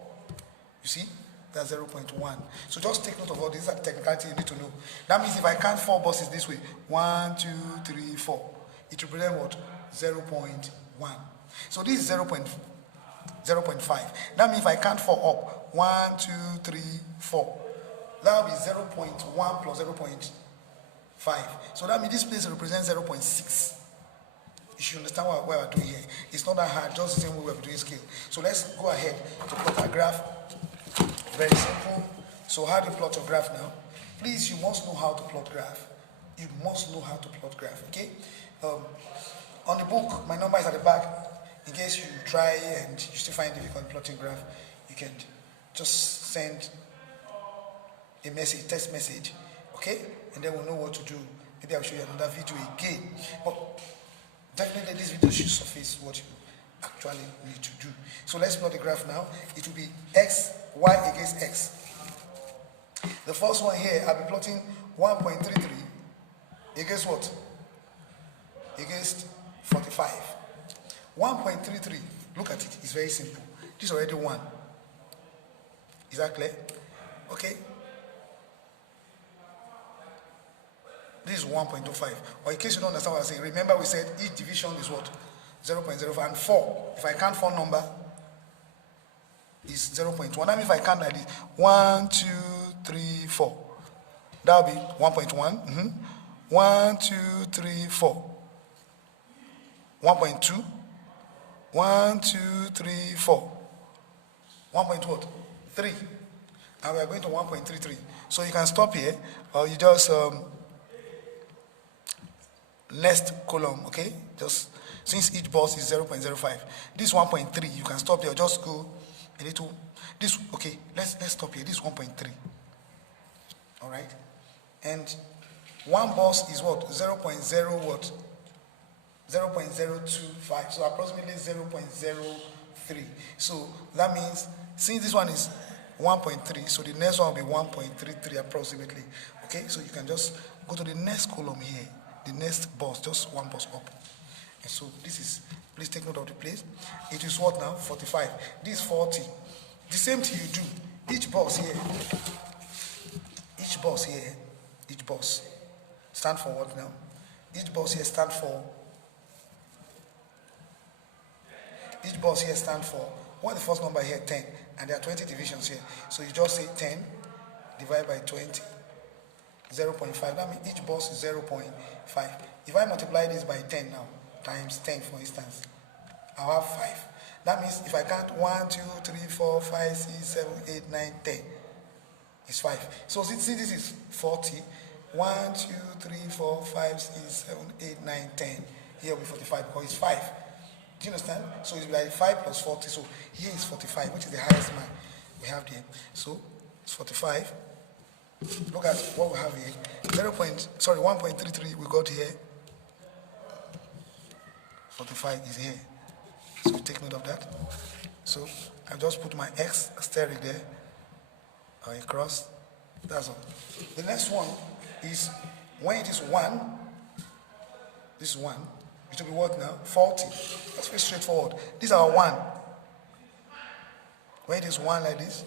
You see? That's 0.1. So just take note of all these are the technicality you need to know. That means if I count 4 boxes this way, 1, 2, 3, 4, it represents what? 0.1. So this is 0.5. That means if I count 4 up, 1, 2, 3, 4, that will be 0.1 plus 0.5. So that means this place represents 0.6. You should understand what we're doing here. It's not that hard, just the same way we're doing scale. So let's go ahead to plot our graph. Very simple. So how do you plot your graph now? Please, you must know how to plot graph. You must know how to plot graph, okay? On the book, my number is at the back. In case you try and you still find it difficult plotting graph, you can just send a message, text message, okay? And then we'll know what to do. Maybe I'll show you another video again. But definitely this video should surface what you actually need to do. So let's plot the graph now. It will be y against x. The first one here, I'll be plotting 1.33 against what? Against 45. 1.33, look at it, it's very simple. This is already 1. Is that clear? Okay. This is 1.25. Or in case you don't understand what I'm saying, remember we said each division is what? 0.05 and 4. If I count 4 number, is 0.1. That means if I count like this, 1, 2, 3, 4. That will be 1.1. 1, 2, 3, 4. 1.2. 1, 2, 3, 4. 1.3. And we are going to 1.33. So you can stop here, or you just next column, okay? Just since each bus is 0.05. This 1.3, you can stop there, just go a little. This, okay, let's stop here. This is 1.3. All right? And one bus is what? 0.0 what? 0.025. So approximately 0.03. So that means since this one is 1.3, so the next one will be 1.33 approximately. Okay, so you can just go to the next column here, the next bus, just one bus up. And so this is, please take note of the place. It is what now? 45. This is 40. The same thing you do. Each bus here stand for what now? Each bus here stand for what the first number here? 10. And there are 20 divisions here. So you just say 10 divided by 20, 0.5. That means each bus is 0.5. If I multiply this by 10 now, times 10 for instance, I'll have 5. That means if I count 1, 2, 3, 4, 5, 6, 7, 8, 9, 10, it's 5. So since this is 40, 1, 2, 3, 4, 5, 6, 7, 8, 9, 10, here will be 45 because it's 5. Do you understand? So it's like 5 plus 40. So here is 45, which is the highest man we have there. So it's 45. Look at what we have here. 1.33 we got here. 45 is here. So take note of that. So I just put my X asterisk there. Or a cross. That's all. The next one is when it is 1. This is 1. It will be what now? 40. That's very straightforward. These are 1. When it is 1 like this,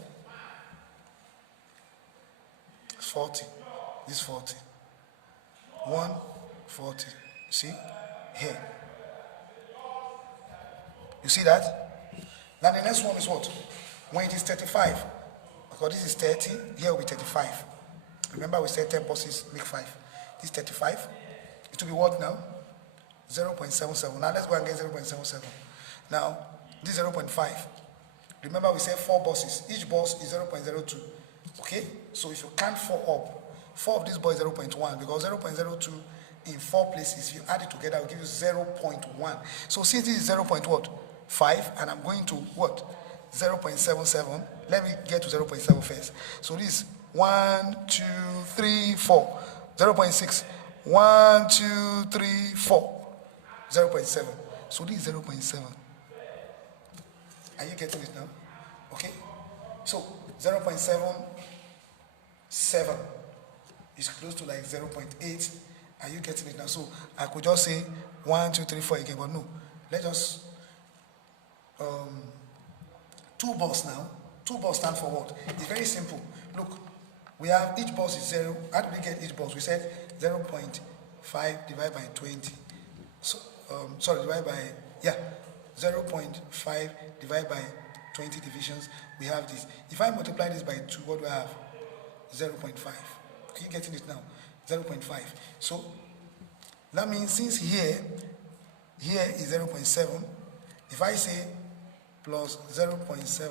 it's 40. This is 40. 1, 40. See? Here. You see that? Now the next one is what? When it is 35. Because this is 30, here will be 35. Remember we said 10 buses make 5. This is 35. It will be what now? 0.77. Now let's go and get 0.77. Now, this is 0.5. Remember we said 4 buses. Each bus is 0.02. Okay? So if you count 4 up, 4 of this bus is 0.1 because 0.02 in 4 places, if you add it together, it will give you 0.1. So since this is 0.5 and I'm going to what? 0.77. Let me get to 0.7 first. So this is 1, 2, 3, 4. 0.6. 1, 2, 3, 4. 0.7. So this is 0.7. Are you getting it now? Okay? So 0.77 is close to like 0.8. Are you getting it now? So I could just say 1, 2, 3, 4 again, but no. Let's just 2 bus now. 2 bus stand for what? It's very simple. Look, we have each bus is 0. How do we get each bus? We said 0.5 divided by 20. So, divided by, 0.5 divided by 20 divisions. We have this. If I multiply this by 2, what do I have? 0.5. Are you getting it now? 0.5. So, that means since here is 0.7, if I say plus 0.7,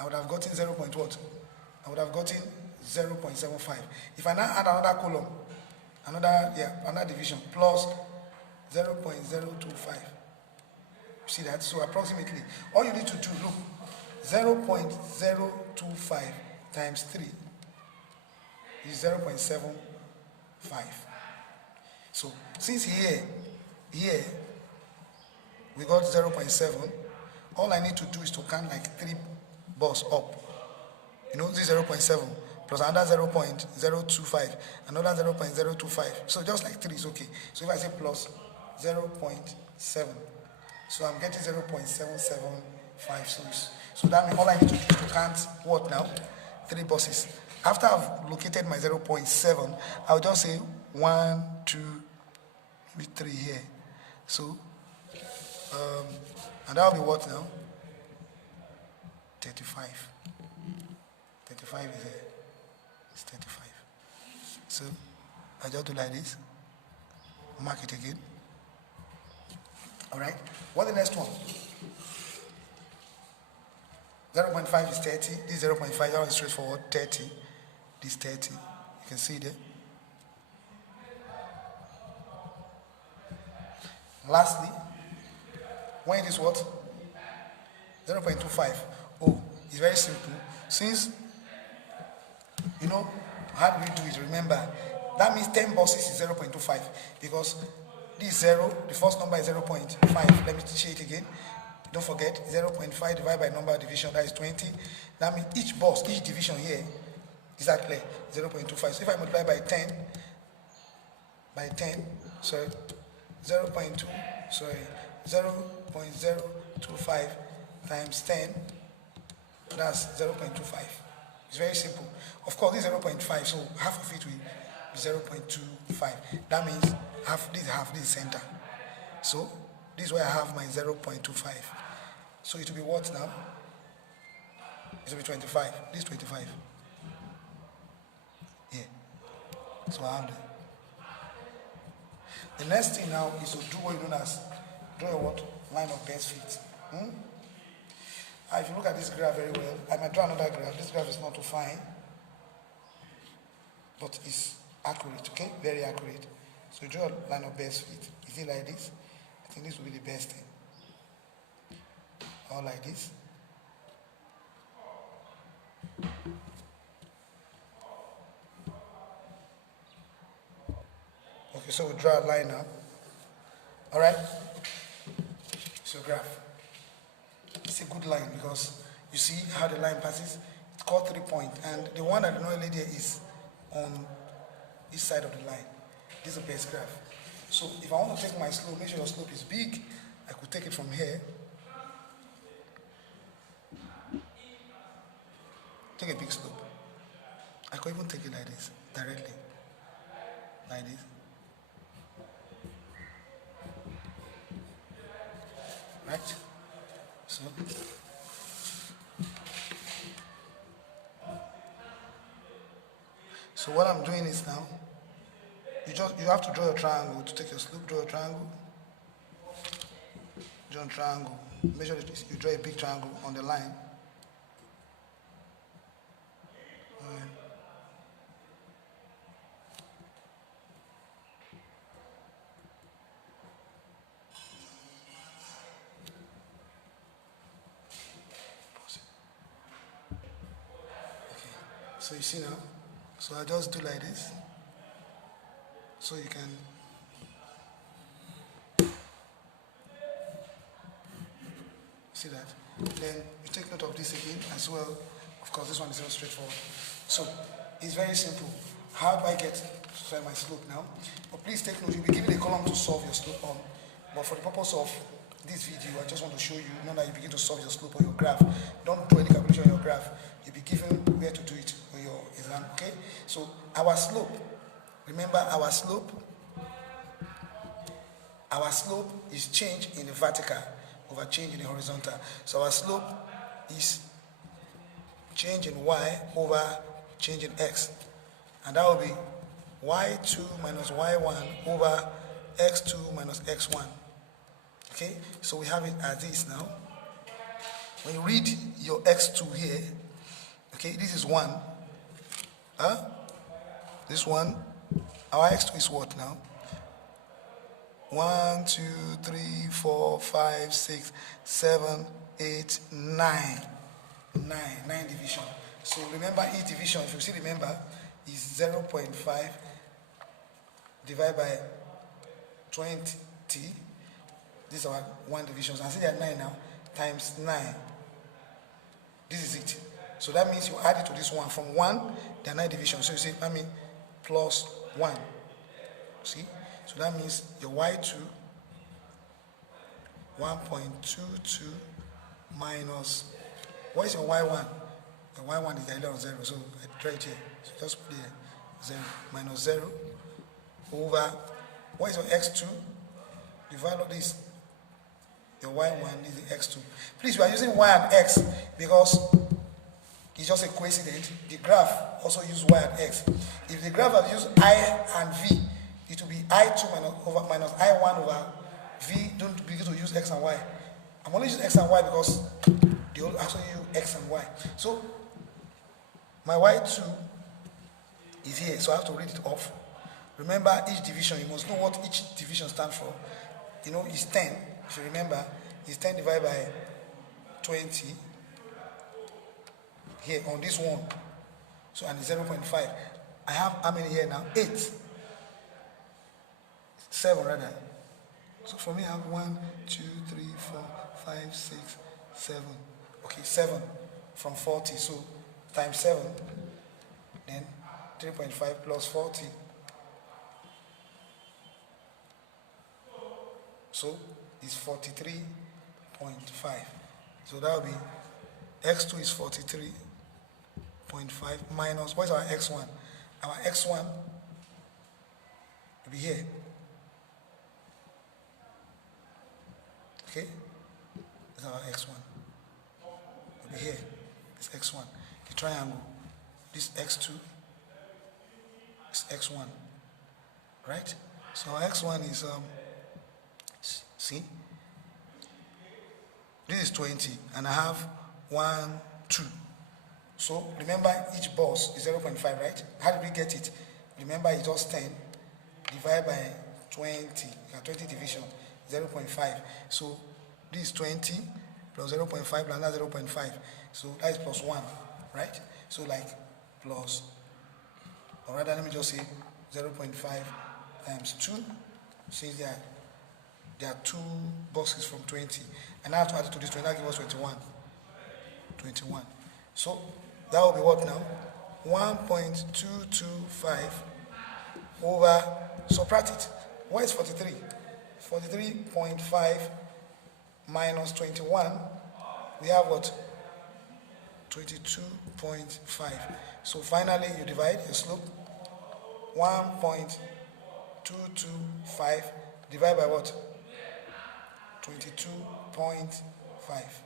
I would have gotten 0. What? I would have gotten 0.75. If I now add another column, another division, plus 0.025. See that? So approximately, all you need to do, look, 0.025 times 3 is 0.75. So since here we got 0.7, all I need to do is to count like 3 bars up. You know, this is 0.7 plus another 0.025, another 0.025. So just like 3 is okay. So if I say plus 0.7, so I'm getting 0.775. So that means all I need to do is to count what now? 3 buses. After I've located my 0.7, I'll just say 1, 2, maybe 3 here. So, and that'll be what now? 35. 35 is there. It's 35. So, I just do like this. Mark it again. Alright? What's the next one? 0.5 is 30. This is 0.5. That one is straightforward. 30. This 30. You can see there. Lastly, when it is what? 0.25. Oh, it's very simple. Since, how do we do it? Remember, that means 10 buses is 0.25 because this is 0, the first number is 0.5. Let me say it again. Don't forget, 0.5 divided by number of division, that is 20. That means each bus, each division here, exactly 0.25. So if I multiply by 10, 0.025 times 10, that's 0.25. It's very simple. Of course, this is 0.5, so half of it will be 0.25. That means half, this is center. So this is where I have my 0.25. So it will be what now? It will be 25. This is 25. Yeah. So I have that. The next thing now is to do what you know as draw a what? Line of best fit. If you look at this graph very well, I might draw another graph. This graph is not too fine, but it's accurate, okay? Very accurate. So you draw a line of best fit. Is it like this? I think this will be the best thing. Or like this. Okay, so we draw a line now. Alright? So graph. It's a good line because you see how the line passes. It's called 3 point, and the one that the no lady is on each side of the line. This is the best graph. So if I want to take my slope, make sure your slope is big. I could take it from here. Take a big slope. I could even take it like this, directly. Like this. Right? So what I'm doing is now, you have to draw a triangle to take your slope. Draw a triangle. Draw a triangle. Make sure that you draw a big triangle on the line. So you see now, so I just do like this, so you can see that. Then you take note of this again as well. Of course, this one is very straightforward. So it's very simple. How do I get to find my slope now? But please take note, you'll be given a column to solve your slope on. But for the purpose of this video, I just want to show you, now that you begin to solve your slope on your graph. Don't do any calculation on your graph. You'll be given where to do it on your exam, okay? So our slope, remember our slope is change in the vertical over change in the horizontal. So our slope is change in y over change in x. And that will be y2 minus y1 over x2 minus x1. Okay, so we have it as this now. When you read your x2 here, okay, this is 1. This one, our x2 is what now? 1, 2, 3, 4, 5, 6, 7, 8, 9. 9 division. So remember each division, if you see, remember, is 0.5 divided by 20. This is our 1 division. So I see there are 9 now, times 9. This is it. So that means you add it to this one. From 1, there are 9 divisions. So you say, that means plus 1. See? So that means your y2, 1.22 minus, what is your y1? The y1 is the idea of 0, so I try it here. So just put here, 0 minus 0 over, what is your x2? The value of this, your y1 is the x2. Please, we are using y and x because it's just a coincidence. The graph also uses y and x. If the graph has used I and v, it will be I2 minus I1 over v. Don't begin to use x and y. I'm only using x and y because they all actually use x and y. So my y2 is here, so I have to read it off. Remember each division, you must know what each division stands for. you know, is 10. If you remember, is 10 divided by 20 here on this one. So, and it's 0.5. I have how many here now? 8. 7 rather. So for me, I have 1, 2, 3, 4, 5, 6, 7. Okay, 7 from 40. So times 7, then 3.5 plus 40. So it's 43.5. So that will be x2 is 43.5 minus, what is our x1? Our x1 will be here. Okay? This is our x1. Will be here. This x1. The triangle. This x2 is x1. Right? So our x1 is, see? This is 20, and I have 1, 2. So remember, each boss is 0.5, right? How did we get it? Remember, it's just 10 divided by 20. 20 division, 0.5. So this is 20 plus 0.5 plus another 0.5. So that is plus 1, right? So like plus, or rather, let me just say 0.5 times 2. Since there are 2 boxes from 20. And I have to add it to this 20, that gives us 21. 21. So that will be what now? 1.225 over, subtract it. What is 43? 43.5 minus 21, we have what? 22.5. So finally you divide your slope. 1.225 divided by what? 22.5.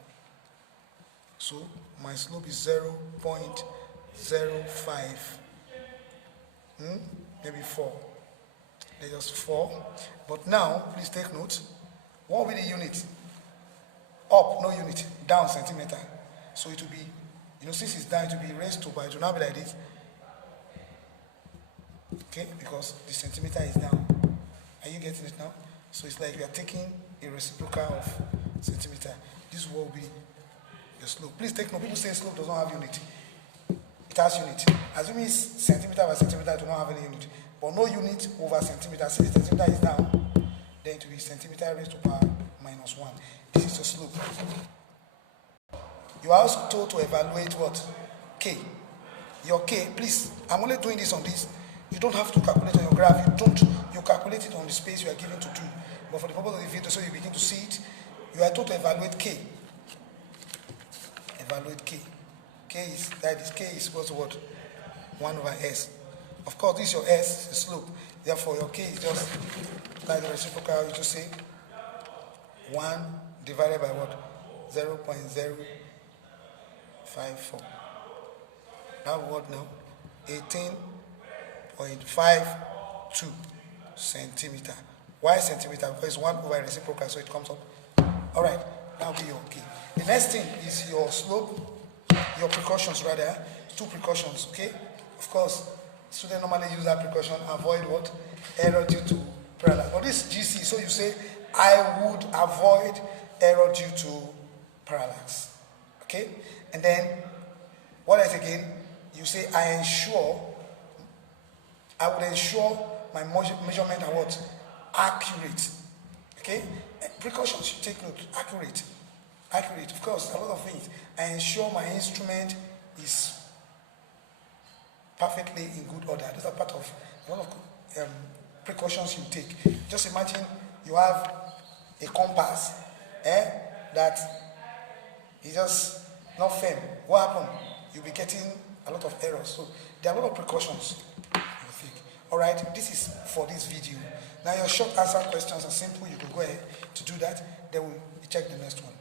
So my slope is 0.05. Maybe 4. There's just 4. But now, please take note. What will be the unit? Up, no unit. Down, centimeter. So it will be, you know, since it's down, it will be raised to, but it will not be like this. Okay, because the centimeter is down. Are you getting it now? So it's like we are taking a reciprocal of centimeter. This will be the slope. Please take note. People say slope does not have unit. It has unit. Assuming it's centimeter by centimeter, it will not have any unit. But no unit over centimeter. Since the centimeter is down, then it will be centimeter raised to power minus 1. This is your slope. You are also told to evaluate what? K. Your K, please, I'm only doing this on this. You don't have to calculate on your graph. You calculate it on the space you are given to do. But for the purpose of the video, so you begin to see it, you are told to evaluate K. Evaluate K. K is equal to what? 1 over S. Of course, this is your S, the slope. Therefore, your K is just like the reciprocal. You just say 1 divided by what? 0.054. Now what now? 18.52 centimeter. Why centimeter? Because it's 1 over reciprocal, so it comes up. All right, that will be your K. The next thing is your slope, your precautions rather. 2 precautions, okay? Of course, students normally use that precaution, avoid what? Error due to parallax. But this is GCE, so you say, I would avoid error due to parallax. Okay? And then, what else again? You say, I would ensure my measurement are what? Accurate. Okay? Precautions, you take note. Accurate. Accurate, of course, a lot of things. I ensure my instrument is perfectly in good order. These are part of a lot of precautions you take. Just imagine you have a compass that is just not firm. What happened? You'll be getting a lot of errors. So there are a lot of precautions you think. Alright, this is for this video. Now your short answer questions are simple. You can go ahead to do that. Then we'll check the next one.